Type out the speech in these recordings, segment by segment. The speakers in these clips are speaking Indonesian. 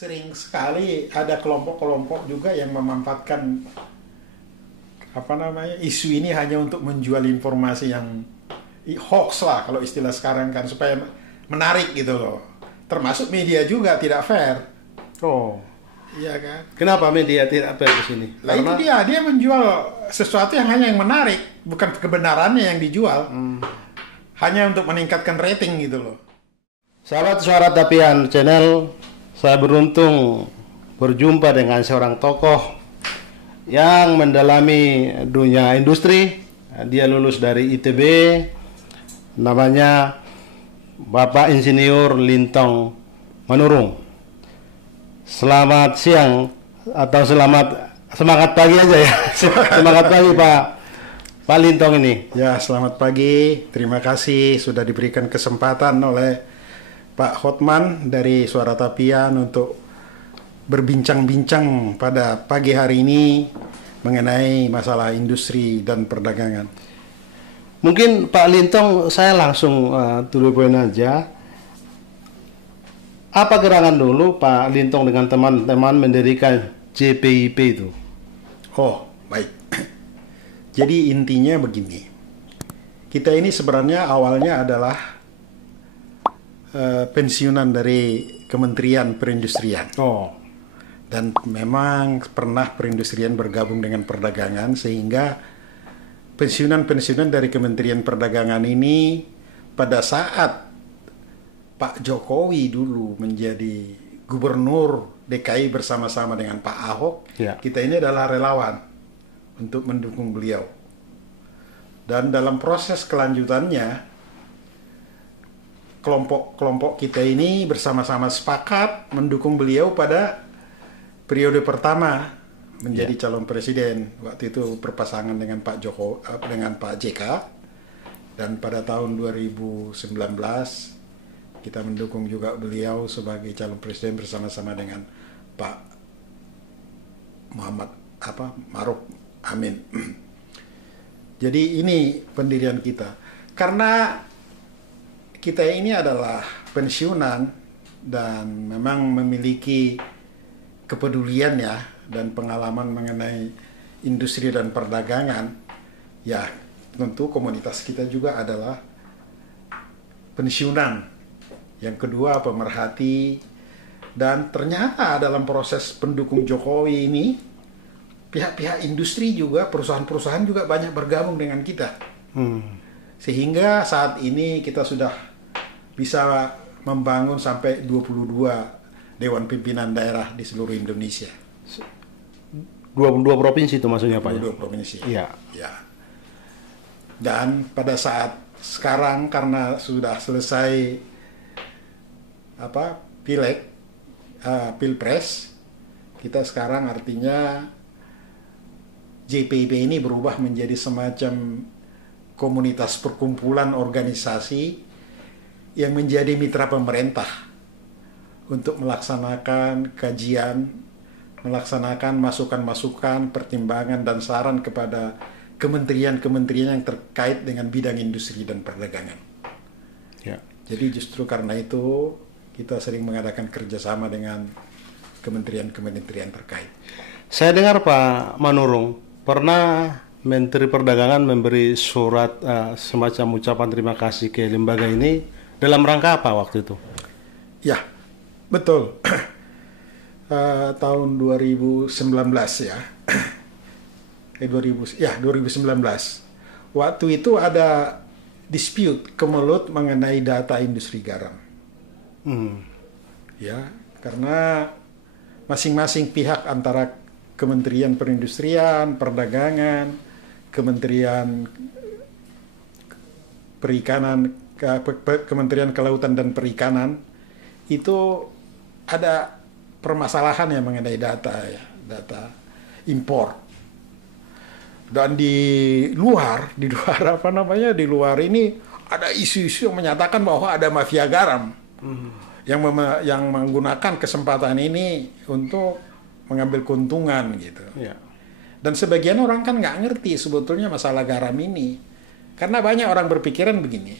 sering sekali ada kelompok-kelompok juga yang memanfaatkan isu ini hanya untuk menjual informasi yang hoax lah kalau istilah sekarang kan, supaya menarik gitu loh. Termasuk media juga tidak fair. Oh, Iya kan? kenapa media tidak fair di sini? Lah itu dia menjual sesuatu yang hanya yang menarik, bukan kebenarannya yang dijual. Hanya untuk meningkatkan rating gitu loh. Sahabat Suara Tapian Channel, saya beruntung berjumpa dengan seorang tokoh yang mendalami dunia industri. Dia lulus dari ITB, namanya Bapak Insinyur Lintong Manurung. Selamat siang atau semangat pagi aja ya. Semangat pagi Pak Lintong ini. Ya, selamat pagi. Terima kasih sudah diberikan kesempatan oleh Pak Hotman dari Suara Tapian untuk berbincang-bincang pada pagi hari ini mengenai masalah industri dan perdagangan. Mungkin Pak Lintong, saya langsung to the point aja. Apa gerangan dulu Pak Lintong dengan teman-teman mendirikan JPIP itu? Oh, baik. Jadi intinya begini. Kita ini sebenarnya awalnya adalah pensiunan dari Kementerian Perindustrian. Oh, Dan memang pernah perindustrian bergabung dengan perdagangan, sehingga pensiunan-pensiunan dari Kementerian Perdagangan ini pada saat Pak Jokowi dulu menjadi gubernur DKI bersama-sama dengan Pak Ahok, ya. kita ini adalah relawan untuk mendukung beliau. Dan dalam proses kelanjutannya, kelompok-kelompok kita ini bersama-sama sepakat mendukung beliau pada periode pertama menjadi calon presiden. Waktu itu berpasangan dengan Pak Jokowi, dengan Pak JK. Dan pada tahun 2019 kita mendukung juga beliau sebagai calon presiden bersama-sama dengan Pak Muhammad Maruf Amin. Jadi ini pendirian kita. Karena kita ini adalah pensiunan dan memang memiliki kepedulian ya dan pengalaman mengenai industri dan perdagangan, ya tentu komunitas kita juga adalah pensiunan. Yang kedua pemerhati, dan ternyata dalam proses pendukung Jokowi ini pihak-pihak industri juga, perusahaan-perusahaan juga banyak bergabung dengan kita. Sehingga saat ini kita sudah bisa membangun sampai 22 Dewan Pimpinan Daerah di seluruh Indonesia. 22 provinsi itu maksudnya Pak? 22 provinsi. Iya. Ya. Dan pada saat sekarang karena sudah selesai Pilpres, kita sekarang artinya JPIP ini berubah menjadi semacam komunitas perkumpulan organisasi yang menjadi mitra pemerintah untuk melaksanakan kajian, melaksanakan masukan-masukan, pertimbangan dan saran kepada kementerian-kementerian yang terkait dengan bidang industri dan perdagangan. Ya. Jadi justru karena itu kita sering mengadakan kerjasama dengan kementerian-kementerian terkait. Saya dengar Pak Manurung pernah Menteri Perdagangan memberi surat semacam ucapan terima kasih ke lembaga ini dalam rangka apa waktu itu? Ya, betul. Tahun 2019 ya. 2019. Waktu itu ada dispute kemelut mengenai data industri garam. Ya, karena masing-masing pihak antara Kementerian Perindustrian, Perdagangan, Kementerian Perikanan, Kementerian Kelautan dan Perikanan itu ada permasalahan yang mengenai data ya, data impor. Dan di luar ini ada isu-isu yang menyatakan bahwa ada mafia garam yang menggunakan kesempatan ini untuk mengambil keuntungan gitu. Ya. Dan sebagian orang kan nggak ngerti sebetulnya masalah garam ini, karena banyak orang berpikiran begini,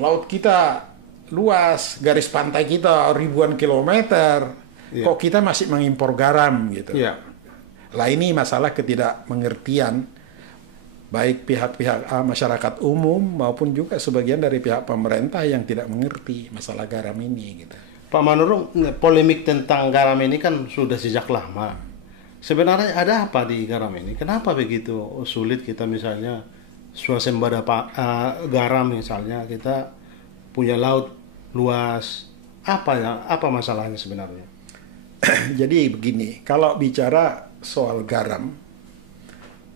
laut kita luas, garis pantai kita ribuan kilometer, kok kita masih mengimpor garam gitu. Lah ini masalah ketidakmengertian baik pihak-pihak masyarakat umum maupun juga sebagian dari pihak pemerintah yang tidak mengerti masalah garam ini gitu. Pak Manurung, polemik tentang garam ini kan sudah sejak lama. Sebenarnya ada apa di garam ini? Kenapa begitu sulit kita misalnya swasembada garam misalnya, kita punya laut luas, apa masalahnya sebenarnya? Jadi begini, kalau bicara soal garam,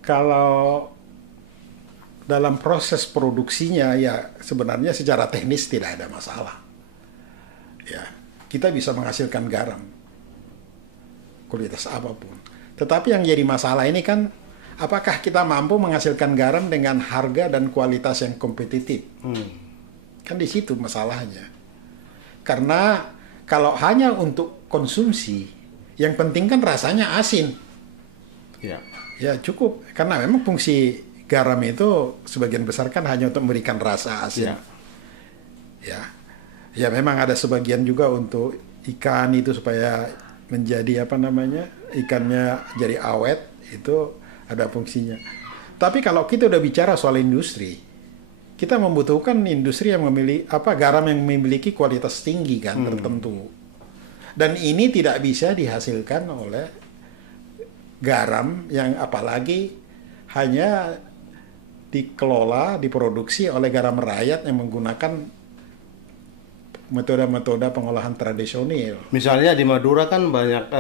kalau dalam proses produksinya ya sebenarnya secara teknis tidak ada masalah. Ya, kita bisa menghasilkan garam kualitas apapun. Tetapi yang jadi masalah ini kan apakah kita mampu menghasilkan garam dengan harga dan kualitas yang kompetitif? Kan di situ masalahnya. Karena kalau hanya untuk konsumsi, yang penting kan rasanya asin. Ya cukup, karena memang fungsi garam itu sebagian besar kan hanya untuk memberikan rasa asin. Ya memang ada sebagian juga untuk ikan itu supaya menjadi ikannya jadi awet, itu ada fungsinya. Tapi kalau kita udah bicara soal industri, kita membutuhkan industri yang memiliki garam yang memiliki kualitas tinggi kan tertentu. Dan ini tidak bisa dihasilkan oleh garam yang apalagi hanya dikelola, diproduksi oleh garam rakyat yang menggunakan metode-metode pengolahan tradisional. Misalnya di Madura kan banyak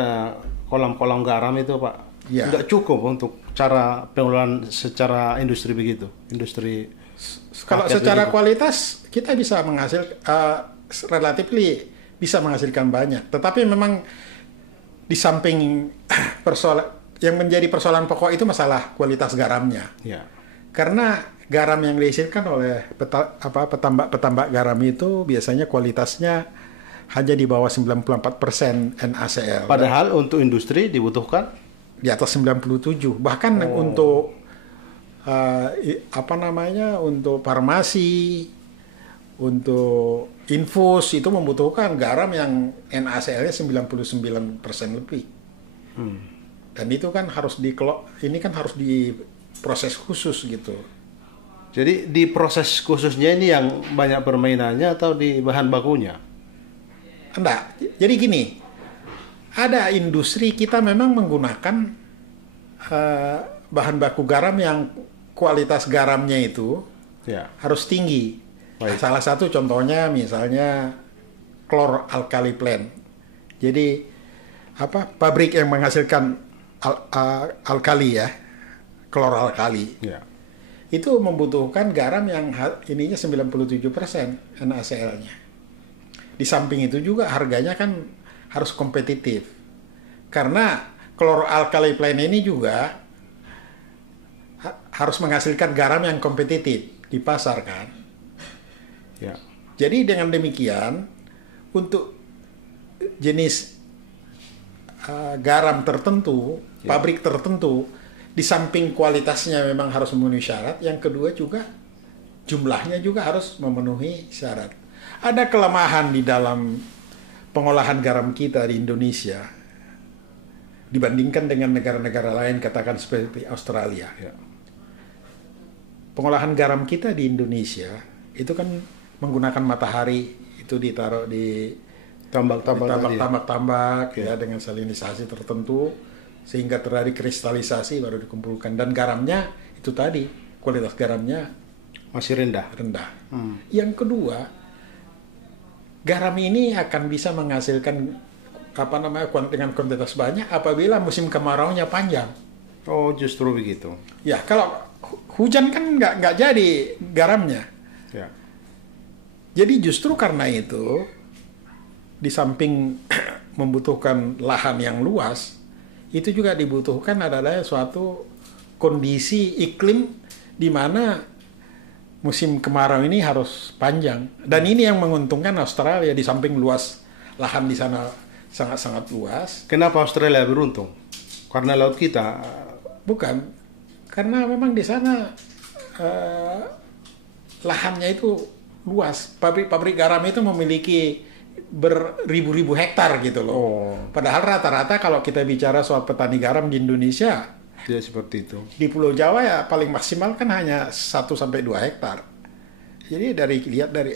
kolam-kolam garam itu, Pak. Nggak cukup untuk cara pengolahan secara industri begitu. Kalau secara kualitas kita bisa relatively bisa menghasilkan banyak. Tetapi memang di samping yang menjadi persoalan pokok itu masalah kualitas garamnya. Karena garam yang dihasilkan oleh petambak garam itu biasanya kualitasnya hanya di bawah 94% NaCl. Padahal untuk industri dibutuhkan di atas 97. Bahkan untuk untuk farmasi, untuk infus itu membutuhkan garam yang NaCl-nya 99% lebih. Dan itu kan harus harus diproses khusus gitu. Jadi di proses khususnya ini yang banyak permainannya atau di bahan bakunya? Enggak. Jadi gini, ada industri kita memang menggunakan bahan baku garam yang kualitas garamnya itu harus tinggi. Salah satu contohnya misalnya chlor-alkali plant. Jadi pabrik yang menghasilkan alkali chlor-alkali. Itu membutuhkan garam yang ininya 97% NaCl-nya. Di samping itu juga harganya kan harus kompetitif. Karena chlor-alkali plant ini juga harus menghasilkan garam yang kompetitif di pasar kan. Jadi dengan demikian untuk jenis garam tertentu, pabrik tertentu, di samping kualitasnya memang harus memenuhi syarat, yang kedua juga jumlahnya juga harus memenuhi syarat. Ada kelemahan di dalam pengolahan garam kita di Indonesia dibandingkan dengan negara-negara lain, katakan seperti Australia. Pengolahan garam kita di Indonesia itu kan menggunakan matahari, itu ditaruh di tambak-tambak dengan salinisasi tertentu sehingga terjadi kristalisasi baru dikumpulkan, dan garamnya itu tadi kualitas garamnya masih rendah. Yang kedua, garam ini akan bisa menghasilkan dengan kuantitas banyak apabila musim kemaraunya panjang. Oh, justru begitu. Ya, kalau hujan kan nggak jadi garamnya. Jadi justru karena itu, di samping membutuhkan lahan yang luas, itu juga dibutuhkan adalah suatu kondisi iklim di mana musim kemarau ini harus panjang. Dan ini yang menguntungkan Australia, di samping luas lahan di sana sangat-sangat luas. Kenapa Australia beruntung? Karena laut kita? Bukan. Karena memang di sana lahannya itu luas. Pabrik garam itu memiliki beribu-ribu hektar gitu loh. Oh, Padahal rata-rata kalau kita bicara soal petani garam di Indonesia, tidak seperti itu. di Pulau Jawa ya paling maksimal kan hanya 1 sampai 2 hektar. Jadi lihat dari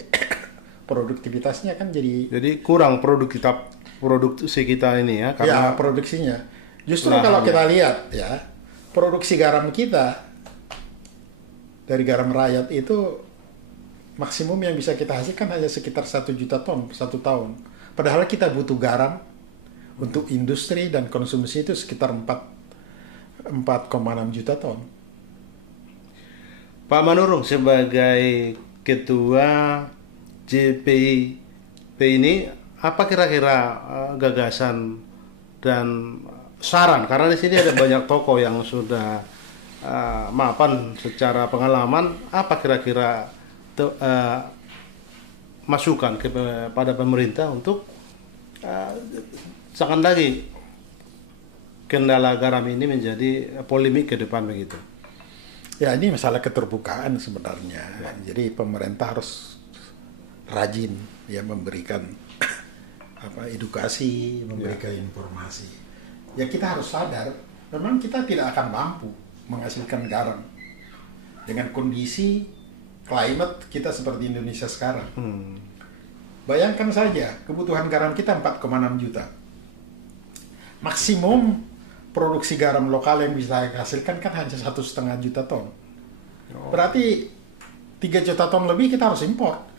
produktivitasnya kan Jadi kurang produksi kita ini ya, ya karena produksinya. Justru lahannya. kalau kita lihat ya, produksi garam kita dari garam rakyat itu maksimum yang bisa kita hasilkan hanya sekitar 1 juta ton 1 tahun. Padahal kita butuh garam untuk industri dan konsumsi itu sekitar 4,6 juta ton. Pak Manurung sebagai ketua JPP ini, apa kira-kira gagasan dan saran? Karena di sini ada banyak tokoh yang sudah mapan secara pengalaman. Apa kira-kira masukan kepada pemerintah untuk jangan lagi kendala garam ini menjadi polemik ke depan begitu? Ya ini masalah keterbukaan sebenarnya. Jadi pemerintah harus rajin ya memberikan edukasi, memberikan informasi. Ya kita harus sadar, memang kita tidak akan mampu menghasilkan garam dengan kondisi climate kita seperti Indonesia sekarang. Bayangkan saja kebutuhan garam kita 4,6 juta. Maksimum produksi garam lokal yang bisa hasilkan kan hanya 1,5 juta ton. Berarti 3 juta ton lebih kita harus impor.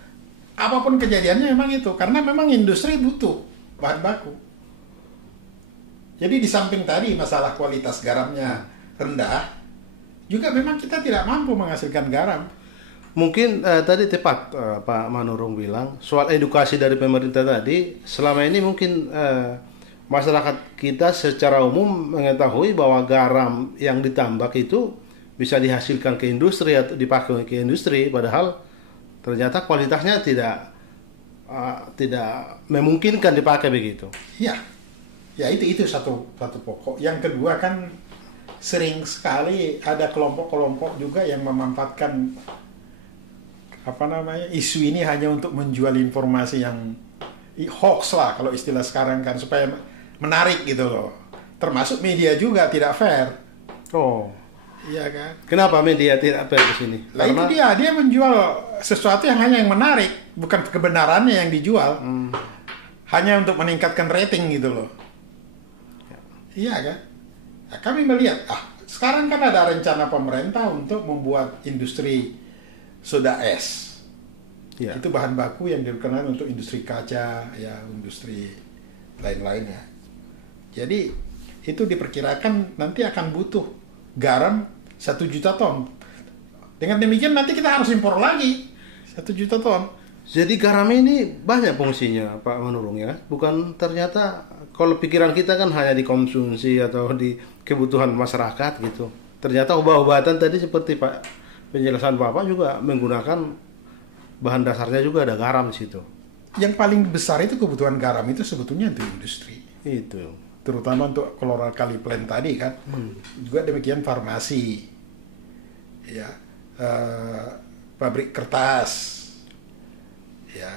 Apapun kejadiannya memang itu, karena memang industri butuh bahan baku. Jadi di samping tadi masalah kualitas garamnya rendah, juga memang kita tidak mampu menghasilkan garam. Mungkin tadi tepat Pak Manurung bilang soal edukasi dari pemerintah tadi. Selama ini mungkin masyarakat kita secara umum mengetahui bahwa garam yang ditambak itu bisa dihasilkan ke industri atau dipakai ke industri, padahal ternyata kualitasnya tidak memungkinkan dipakai begitu. Ya itu satu pokok. Yang kedua kan sering sekali ada kelompok-kelompok juga yang memanfaatkan isu ini hanya untuk menjual informasi yang hoax lah kalau istilah sekarang kan, supaya menarik gitu loh. Termasuk media juga tidak fair. Oh, iya kan? kenapa media tidak fair di sini? Lah itu dia menjual sesuatu yang hanya yang menarik, bukan kebenarannya yang dijual. Hanya untuk meningkatkan rating gitu loh. Iya kan? Nah, kami melihat, sekarang kan ada rencana pemerintah untuk membuat industri soda es. Ya. Itu bahan baku yang dikenal untuk industri kaca, ya industri lain-lainnya. Jadi itu diperkirakan nanti akan butuh garam 1 juta ton. Dengan demikian nanti kita harus impor lagi 1 juta ton. Jadi garam ini banyak fungsinya Pak Manurung ya. Bukan ternyata kalau pikiran kita kan hanya dikonsumsi atau di kebutuhan masyarakat gitu. Ternyata obat-obatan tadi seperti Pak penjelasan Bapak juga menggunakan bahan dasarnya juga ada garam di situ. Yang paling besar itu kebutuhan garam itu sebetulnya untuk industri. Itu. Terutama untuk chloralkali plant tadi kan. Juga demikian farmasi. Ya. Pabrik kertas. Ya.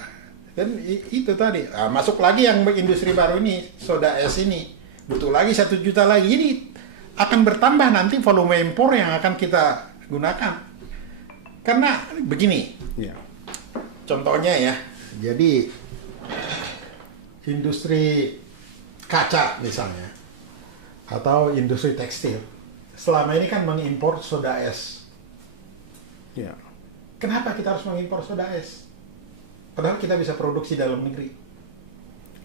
Dan itu tadi. Masuk lagi yang industri baru ini, soda es ini. Butuh lagi 1 juta lagi. Ini akan bertambah nanti volume impor yang akan kita gunakan. Karena begini. Ya. Contohnya ya. Jadi industri kaca misalnya, atau industri tekstil, selama ini kan mengimpor soda es. Ya. Kenapa kita harus mengimpor soda es? Padahal kita bisa produksi dalam negeri.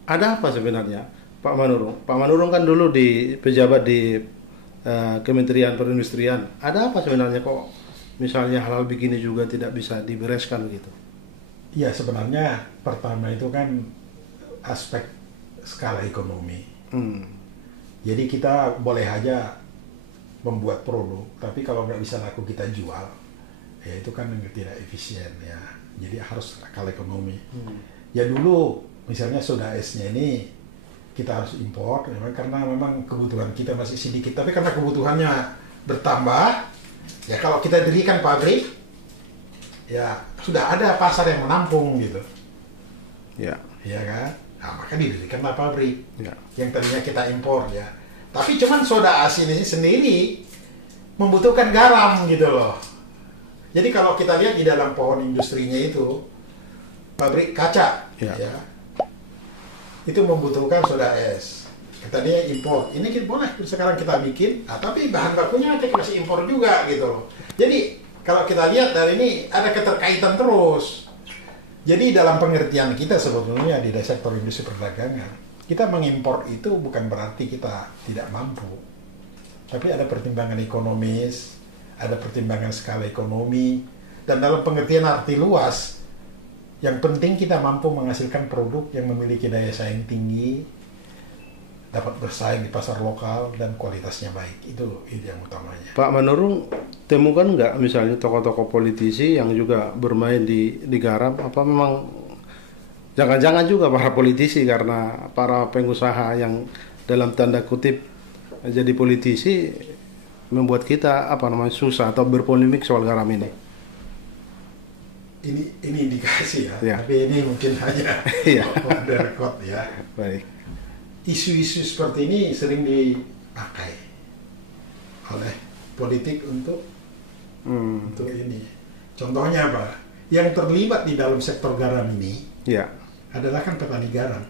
Ada apa sebenarnya Pak Manurung? Pak Manurung kan dulu pejabat di Kementerian Perindustrian. Ada apa sebenarnya kok misalnya hal-hal begini juga tidak bisa dibereskan gitu? Ya sebenarnya pertama itu kan aspek skala ekonomi. Jadi kita boleh aja membuat produk, tapi kalau nggak bisa laku kita jual, ya itu kan tidak efisien ya. Jadi harus skala ekonomi. Ya dulu misalnya soda esnya ini kita harus impor, karena memang kebutuhan kita masih sedikit. Tapi karena kebutuhannya bertambah, ya kalau kita dirikan pabrik, ya sudah ada pasar yang menampung gitu, Ya. ya kan? Nah, maka didirikanlah pabrik Ya. yang tadinya kita impor ya. Tapi cuman soda asin ini sendiri membutuhkan garam gitu loh. Jadi kalau kita lihat di dalam pohon industrinya itu, pabrik kaca, Ya. ya, itu membutuhkan soda es. Tadinya impor. Ini kita boleh sekarang kita bikin, nah, tapi bahan bakunya kita masih impor juga gitu loh. Jadi kalau kita lihat dari ini ada keterkaitan terus. Jadi dalam pengertian kita sebetulnya di sektor industri perdagangan, kita mengimpor itu bukan berarti kita tidak mampu. Tapi ada pertimbangan ekonomis, ada pertimbangan skala ekonomi, dan dalam pengertian arti luas, yang penting kita mampu menghasilkan produk yang memiliki daya saing tinggi, dapat bersaing di pasar lokal, dan kualitasnya baik. Itu yang utamanya. Pak Manurung, temukan nggak misalnya tokoh-tokoh politisi yang juga bermain di garam? Apa memang jangan-jangan juga para politisi karena para pengusaha yang dalam tanda kutip jadi politisi membuat kita susah atau berpolemik soal garam ini? Ini indikasi ya, Ya. tapi ini mungkin hanya Iya. off the record ya. Baik. Isu-isu seperti ini sering dipakai oleh politik untuk ini. Contohnya apa? Yang terlibat di dalam sektor garam ini Ya. adalah kan petani garam.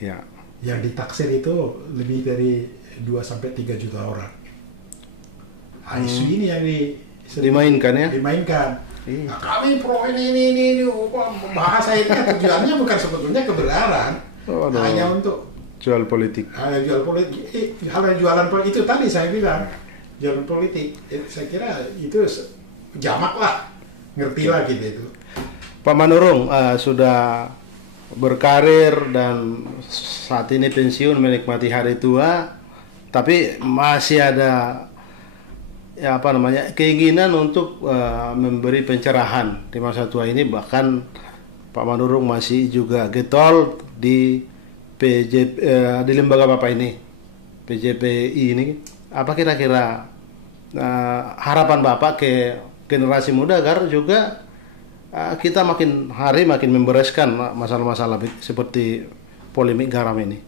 Ya. Yang ditaksir itu lebih dari 2-3 juta orang. Nah, isu ini yang Dimainkan ya? dimainkan. Iya. Nah, kami pro ini. Bahasa ini tujuannya bukan sebetulnya kebenaran, Oh, no. hanya untuk Jual politik. jual politik. Hal yang jualan politik itu tadi saya bilang jualan politik. Saya kira itu jamak lah, ngerti lah gitu itu. Pak Manurung sudah berkarir dan saat ini pensiun menikmati hari tua, tapi masih ada keinginan untuk memberi pencerahan di masa tua ini. Bahkan Pak Manurung masih juga getol di di lembaga Bapak ini, PJPI ini. Apa kira-kira harapan Bapak ke generasi muda agar juga kita makin hari makin membereskan masalah-masalah seperti polemik garam ini?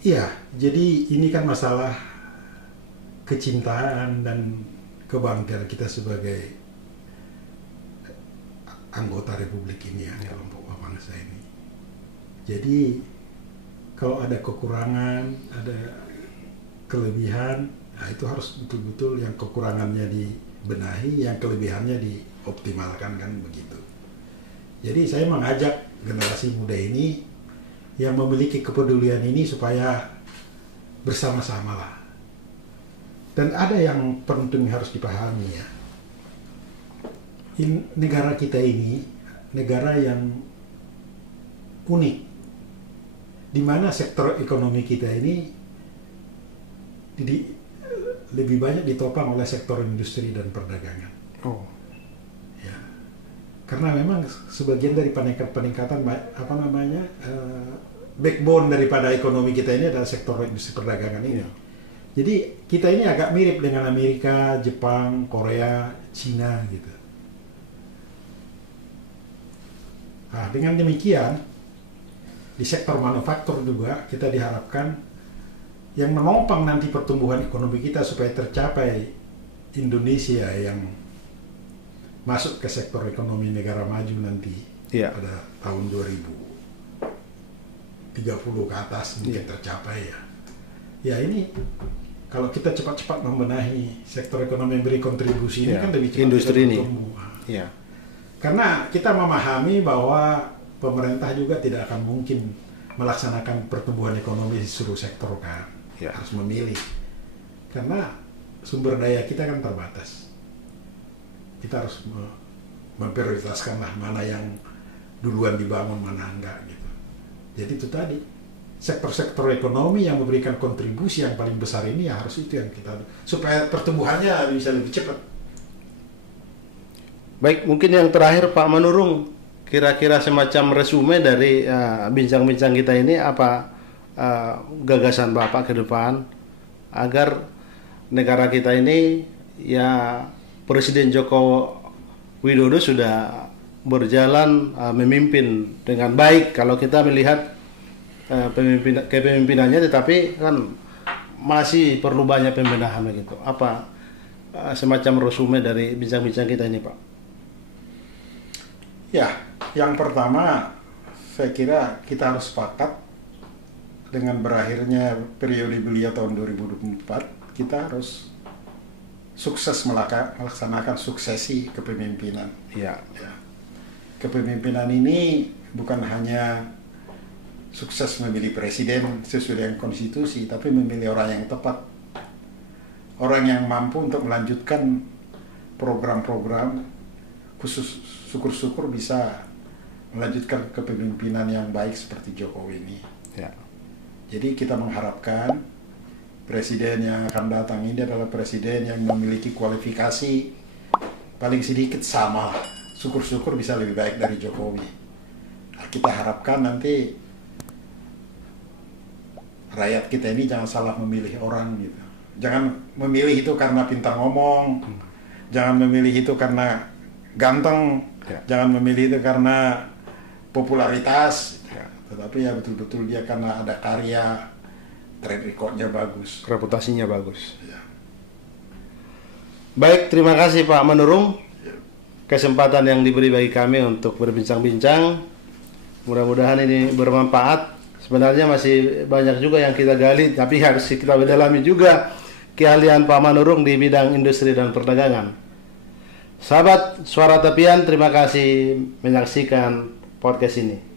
Iya, jadi ini kan masalah kecintaan dan kebanggaan kita sebagai anggota Republik ini ya, kelompok bangsa ini. Jadi kalau ada kekurangan, ada kelebihan, nah itu harus betul-betul yang kekurangannya dibenahi, yang kelebihannya dioptimalkan, kan begitu. Jadi saya mengajak generasi muda ini yang memiliki kepedulian ini supaya bersama-sama lah. Dan ada yang penting harus dipahami ya. Negara kita ini negara yang unik, di mana sektor ekonomi kita ini lebih banyak ditopang oleh sektor industri dan perdagangan. Oh. Ya. Karena memang sebagian dari peningkatan backbone daripada ekonomi kita ini adalah sektor industri perdagangan ini. Ya. Jadi kita ini agak mirip dengan Amerika, Jepang, Korea, Cina gitu. Nah, dengan demikian di sektor manufaktur juga kita diharapkan yang menopang nanti pertumbuhan ekonomi kita supaya tercapai Indonesia yang masuk ke sektor ekonomi negara maju nanti pada tahun 2030 ke atas mungkin tercapai ya. Ya ini kalau kita cepat-cepat membenahi sektor ekonomi yang beri kontribusi ini kan lebih cepat industri ini. Ya. Karena kita memahami bahwa pemerintah juga tidak akan mungkin melaksanakan pertumbuhan ekonomi di seluruh sektor kan. Ya. Harus memilih. Karena sumber daya kita kan terbatas. Kita harus memprioritaskan lah mana yang duluan dibangun, mana enggak gitu. Jadi itu tadi. Sektor-sektor ekonomi yang memberikan kontribusi yang paling besar ini ya harus itu yang kita, supaya pertumbuhannya bisa lebih cepat. Baik, mungkin yang terakhir Pak Manurung, kira-kira semacam resume dari bincang-bincang kita ini, apa gagasan Bapak ke depan agar negara kita ini ya Presiden Joko Widodo sudah berjalan memimpin dengan baik kalau kita melihat kepemimpinannya, tetapi kan masih perlu banyak pembenahan begitu. Apa semacam resume dari bincang-bincang kita ini, Pak? Ya, yang pertama saya kira kita harus sepakat dengan berakhirnya periode beliau tahun 2024, kita harus sukses melaksanakan suksesi kepemimpinan. Ya. Kepemimpinan ini bukan hanya sukses memilih presiden sesuai dengan konstitusi, tapi memilih orang yang tepat, orang yang mampu untuk melanjutkan program-program, khusus syukur-syukur bisa melanjutkan kepemimpinan yang baik seperti Jokowi ini. Ya. Jadi kita mengharapkan presiden yang akan datang ini adalah presiden yang memiliki kualifikasi paling sedikit sama, syukur-syukur bisa lebih baik dari Jokowi. Nah, kita harapkan nanti rakyat kita ini jangan salah memilih orang gitu. Jangan memilih itu karena pintar ngomong, jangan memilih itu karena ganteng, jangan memilih itu karena popularitas, tetapi ya betul-betul dia karena ada karya, track record-nya bagus, Reputasinya bagus. ya. Baik, terima kasih Pak Manurung. Kesempatan yang diberi bagi kami untuk berbincang-bincang. Mudah-mudahan ini bermanfaat. Sebenarnya masih banyak juga yang kita gali, tapi harus kita dalami juga keahlian Pak Manurung di bidang industri dan perdagangan. Sahabat Suara Tepian, terima kasih menyaksikan podcast ini.